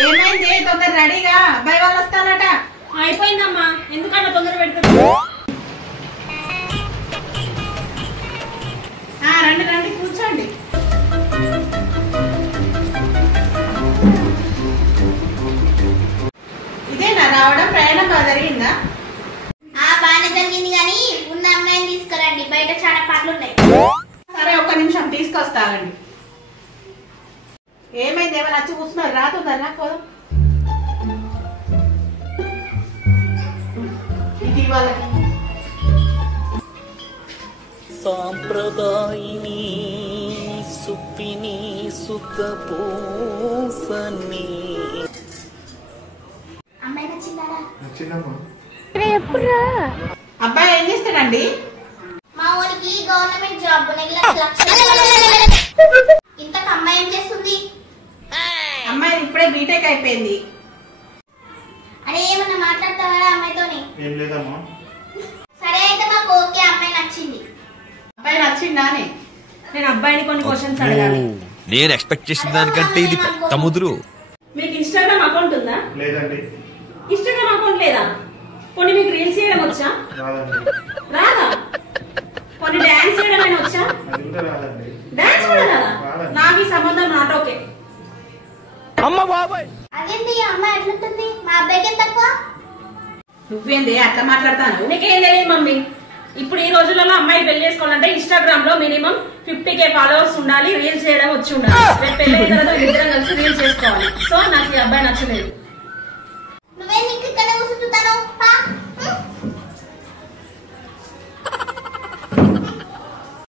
ఏమైంది? తొందర రెడీగా అబ్బాయి వాళ్ళు వస్తానట. అయిపోయిందమ్మా, ఎందుకన్నా తొందర పెడుతున్నా? రండి రండి, కూర్చోండి. ఇదేనా రావడం? ప్రయాణం బాగా జరిగిందా? బాగానే జరిగింది, కానీ ఉన్న అమ్మాయిని తీసుకురండి, బయట చాలా పనులు ఉన్నాయి. సరే, ఒక్క నిమిషం తీసుకొస్తానండి. ఏమైంది? ఏమైనా వచ్చి కూర్చున్నారు? రాతుందన్నా పోదాం. ఇది వాళ్ళకి సాంప్రదాయిని సుప్పిని సుఖపోసని. అమ్మాయి నచ్చిందారా? అబ్బాయి ఏం చేస్తాడండి? మా ఊరికి గవర్నమెంట్ జాబ్, ఇంతకు అమ్మాయి ఏం చేస్తుంది? అమ్మాయి ఇప్పుడే బీటెక్ అయిపోయింది. అరే ఏమన్నా మాట్లాడతావా అమ్మాయితోని? ఏం లేదమ్మా. సరే అయితే మాకు ఓకే, అమ్మాయి నచ్చింది. అబ్బాయి నచ్చిందానే? నేను అబ్బాయిని కొన్ని క్వశ్చన్స్ అడగాలి. నేను ఎక్స్పెక్ట్ చేసిన దానికంటే ఇది పెద్ద ముదురు. మీకు ఇన్స్టాగ్రామ్ అకౌంట్ ఉందా? లేదండి. ఇన్స్టాగ్రామ్ అకౌంట్ లేదా? కొన్ని మీకు రీల్స్ చేయడం వచ్చా? రాదండి. రాదా? కొన్ని డాన్స్ చేయడం అయినా వచ్చా? అది కూడా రాదండి. డాన్స్ కూడా రాదా? నాకు ఈ సంబంధం నాట్ ఓకే. అదేంటి అమ్మాయి ఎట్లుంటుంది? మా అబ్బాయికి ఎంత తక్కువ? నువ్వేంది అట్లా మాట్లాడతాను? నీకేం తెలియదు మమ్మీ. ఇప్పుడు ఈ రోజులలో అమ్మాయి పెళ్లి చేసుకోవాలంటే ఇన్స్టాగ్రామ్ లో మినిమం 50K ఫాలోవర్స్ ఉండాలి, రీల్స్ చేయడం వచ్చి ఉండాలి. రేపు పెళ్లి అయిన తర్వాత ఇద్దరం కలిసి రీల్స్ చేసుకోవాలి. సో నాకు ఈ అబ్బాయి నచ్చలేదు.